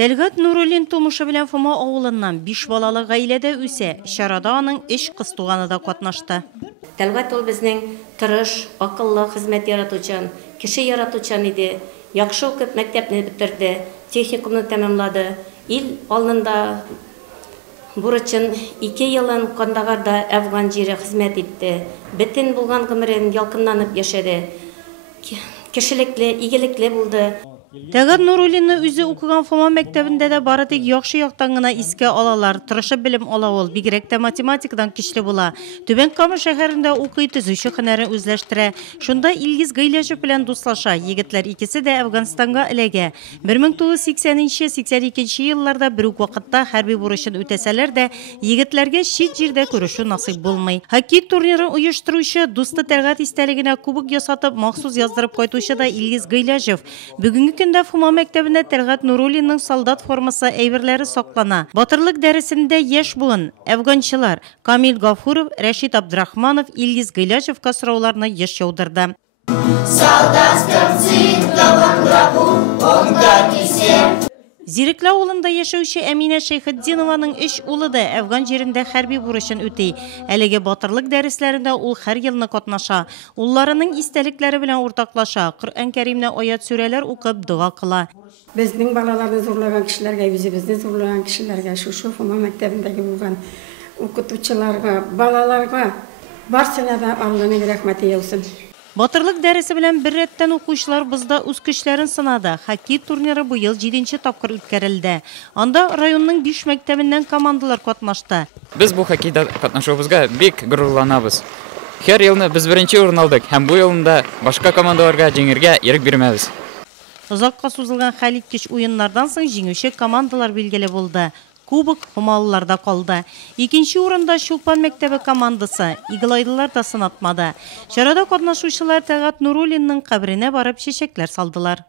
Тәлгат Нуруллин тумышы белән Фома авылыннан 5 балалы гаиләдә үсә. Чарада аның 3 кыз туганы да катнашты. Тәлгат ул безнең тырыш, акыллы, хезмәт яратучан, кеше яратучан иде. Яхшы укып мәктәпне бетерде, техникумны тәмамлады. Ил алдында бурычын 2 елын Кандагарда Афган җире хезмәт итте. Бөтен булган гомерен ялкынланып яшәде. Кешелекле, игелекле булды. Тәлгат Нуруллинны үзе укыган Фома мәктәбендә дә бары тик яхшы яктан гына искә алалар. Тырышып белем ала ул, бигрәк тә математикадан көчле була. Түбән Кама шәһәрендә укый, төзүче һөнәрен үзләштерә. Шунда Илгиз Гыйләҗев белән дуслаша. Егетләр икесе дә Афганстанга эләгә. 1980-82 елларда бер үк вакытта хәрби бурычын үтәсәләр дә, егетләргә чит җирдә күрешү насыйп булмый. Хоккей турнирын оештыручы дусты Тәлгат истәлегенә кубок ясатып, махсус яздырып кайтучы да Илгиз Гыйләҗев. Бүгенге көндә Фома мәктәбендә Тәлгат Нуруллинның солдат формасы әйберләре саклана. Батырлык дәресендә яшь буын, афганчылар Камил Гафуров, Рәшит Абдрахманов, Илгиз Гыйләҗевка сорауларны еш яудырды. Зирекле авылында яшәүче Әминә Шәйхетдинованың 3 улы да Афган җирендә хәрби бурычын үти. Әлеге батырлык дәресләрендә ул һәр елны катнаша. Улларының истәлекләре белән уртаклаша. Коръән Кәримне аят сүрәләр укып дуа кыла. Безнең балаларны зурлаган кешеләргә, үзебезне зурлаган кешеләргә, шушы Фома мәктәбендәге булган укытучыларга, балаларга барсына да Алланың рәхмәте яусын. Батырлык дәресе белән бер рәттән укучылар бездә үз көчләрен сынады. Хоккей турниры бу ел 7нче тапкыр үткәрелде. Анда районның 5 мәктәбеннән командалар катнашты. Без бу хоккейда катнашуыбызга бик горурланабыз. Һәр елны без беренче урын алдык һәм бу елында башка командаларга җиңәргә ирек бирмәбез. Озакка сузылган хәлиткеч уеннардан соң җиңүче командалар билгеле булды. Кубок Фомалыларда калды. Икенче урында Чулпан мәктәбе командасы, Игылайдылар да сынатмады. Чарада катнашучылар Тәлгат Нуруллинның каберенә барып чәчәкләр салдылар.